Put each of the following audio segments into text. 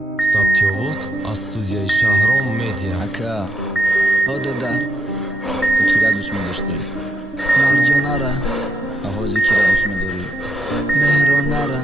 Сабтёвуз аз студияи Шаҳром Медиа. Ака, ҳододар, та кира дӯст медоштӣ? Марҷонара, Аҳози кира дӯст медорӣ? Меҳронара.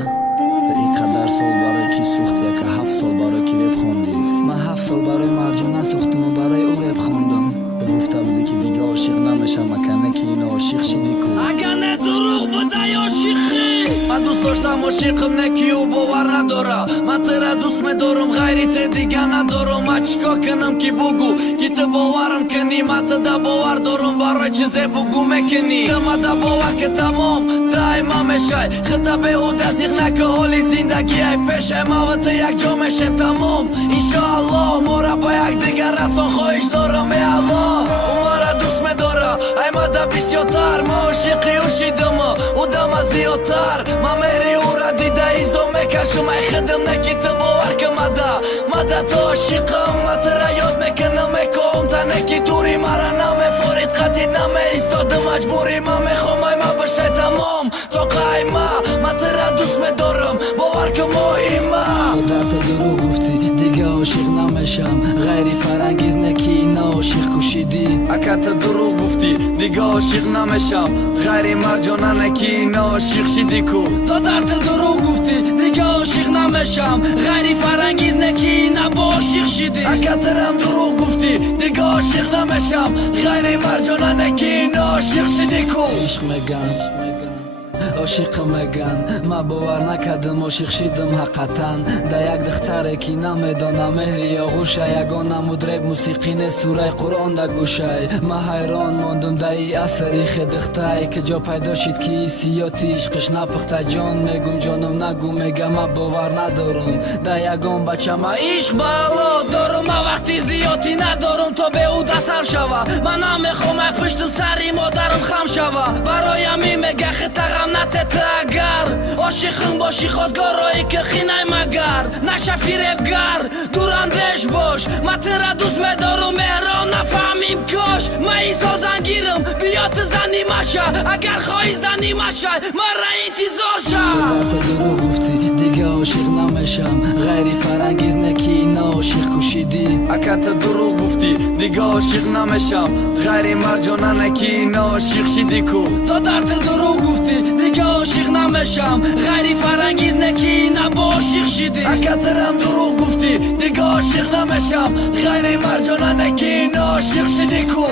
Та ин қадар сол барои ки сӯхтӣ, ака 7 сол барои ки реп хондӣ? Ман 7 сол барои Марҷона сӯхтиму барои ӯ реп хондам. Та гуфта будӣ ки дига ошиқ намешам, ака не ки ин ошиқ шидӣ ку? Агар не дурӯғ буда ошиқӣ, ман дӯст доштам ошиқим не ки ӯ бовар надора. Ман тира дӯст медорам, ғайри те дига надорам. Ман чӣ кор кинам ки бугӯ ки ту боварам кунӣ? Ман туда бовар дорам, барои чизе бугӯ мекунӣ. Килмада бовар ки тамом даима мешай, хита беҳуда зиғна ки ҳоли зиндагиай пешай. Ман ва ту якҷо мешем тамом, иншоаллоҳ. Мора ба якдигар расон хоҳиш дорам, эй Аллоҳ. Ӯ мора дӯст медора, ай мада бисёртар. Ман ошиқи ӯ шидаму, ӯ дама зиёдтар. Ман мери ӯра дида изо мекашам, ай хидм не ки ту бовар ки мада ту ошиқам. Ман тира ёд мекунам, мекоҳам та не ки дури мара намефорид, қатъи намеистоди маҷбури. Ман мехоҳам ай ман бошай тамом то қайма. Ман тира дӯст медорам, бовар ки моҳима. Ҳодар, та дурӯғ гуфтӣ, дига ошиқ намешам, ғайри фарангиз не ки ина ошиқ кушидӣ? Ака ту дурӯғ гуфтӣ, дига ошиқ намешам, ғайри Марҷона не ки ина ошиқ шидӣ ку? Додар, ту дурӯғ гуфтӣ, дига ошиқ намешам, ғайри фарангиз не ки ина бо ошиқ шидӣ? Ака тирам дурӯғ гуфтӣ, дига ошиқ намешам, ғайри Марҷона не ки ина ошиқ шидӣ ку? Ишқ меган, ошиқам меган, ман бовар накардам ошиқ шидам ҳақиқатан. Да як духтаре ки намедонам меҳри оғӯша, ягона мудреб мусиқӣ не сураи Қуръон да гӯшай. Ман ҳайрон мондам да и асари хедихтай, ки ҷо пайдо шид ки ҳиссиёти ишқиш напухта. Ҷон мегум, ҷоном нагӯ, мегам ман бовар надорам. Да ягон бача ман ишқ бало дорам, ман вақти зиёдӣ надорам то беҳуда сар шава. Ман намехоҳам ай пуштам сари модарам хам шава. Бароям ин мега хитағам натета, агар ошиқим боши хозгорои ки хинай магар. Наша фиребгар, дурандеш бош, ман тира дӯст медорам, меҳрон нафаҳмим кош. Ман инсон зангирам, биё ту зани маша, агар хоҳӣ зани маша, мара интизор ша. Та дурӯғ гуфтӣ, дига ошиқ намешам, ғайри фарангиз не ки ина ошиқ кушидӣ? Ака ту дурӯғ гуфтӣ, дига ошиқ намешам, ғайри Марҷона не ки ина ошиқ шидӣ ку? Додар, ту дурӯғ гуфтӣ, дига ошиқ намешам, ғайри фарангиз не ки ина бо ошиқ шидӣ? Ака тирам дурӯғ гуфтӣ, дига ошиқ намешам, ғайри Марҷона не ки ина ошиқ шидӣ ку?